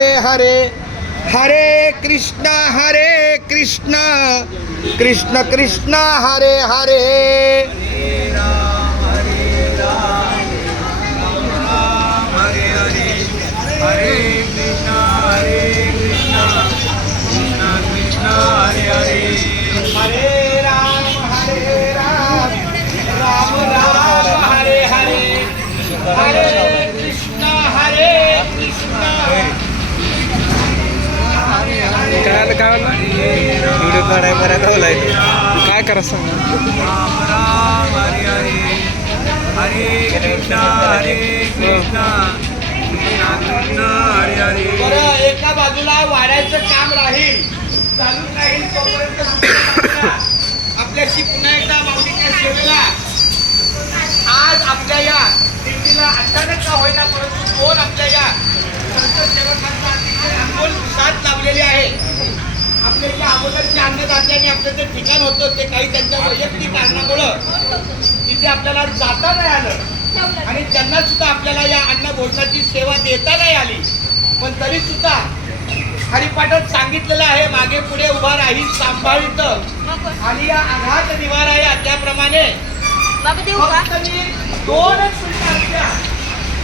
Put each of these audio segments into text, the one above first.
हरे हरे कृष्णा कृष्ण कृष्ण हरे हरे हरे राम राम राम हरे हरे हरे कृष्णा कृष्ण काय व्हिडिओ काढाय बऱ्याच होलाय काय करा सांग. बरं, एका बाजूला वाड्याचं काम राहील, चालू राहील तोपर्यंत आपल्याशी पुन्हा एकदा माऊलीच्या सेवेला आज आपल्या या दिंडीला अचानक का होईना परंतु दोन आपल्या या संत सेवकांचा अतिशय अनमोल साथ लाभलेली आहे. आपल्या ज्या अगोदरच्या अन्नदात्यांनी आपलं जे ठिकाण होतं ते काही त्यांच्या वैयक्तिक कारणामुळं तिथे आपल्याला जाता नाही आलं आणि त्यांना सुद्धा आपल्याला या अन्न भोजनाची सेवा देता नाही आली. पण तरी सुद्धा हरिपाठात सांगितलेलं आहे, मागे पुढे उभा राहील सांभाळित आणि या आघात निवारा या त्याप्रमाणे दोनच मिनिटांच्या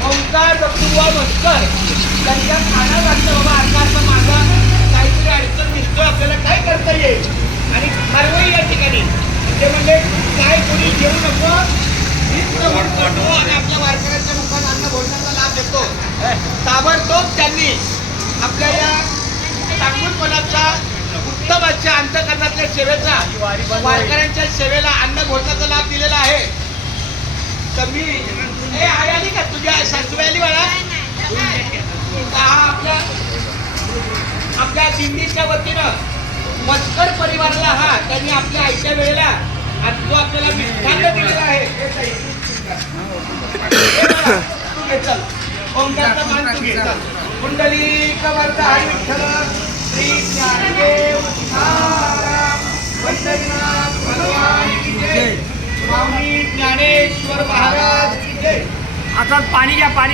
ओंकार दत्तुबा मस्कर त्यांच्या कानात वाटतं बाबा आकाशचा माझा काहीतरी अडचण दिसतोय, आपल्याला काय करता येईल आणि ठरवू या ठिकाणी ते म्हणजे काय कोणी घेऊ नको आणि आपल्या वारकऱ्यांच्या मुखात अन्न भोजनाचा लाभ देतो. ताबडतोब त्यांनी आपल्या या चांगुलपणाचा उत्तम अशा अंतकरणातल्या सेवेचा वारकऱ्यांच्या सेवेला अन्न भोजनाचा लाभ दिलेला आहे. तर मी आली का तुझ्या सासूबाई आली बाळा आपल्या दिंडीच्या वतीनं मस्कर परिवाराला हा त्यांनी आपल्या आईच्या वेळेला आज जो आपल्याला मिष्ठान्न दिलेला आहे ओंकारचा मान तू घे. कुंडलिक वरदा हरी विठ्ठल श्री ज्ञानदेव तुकाराम पंढरीनाथ भगवान की जय, स्वामी ज्ञानेश्वर महाराज की जय. आता पाणी घ्या, पाणी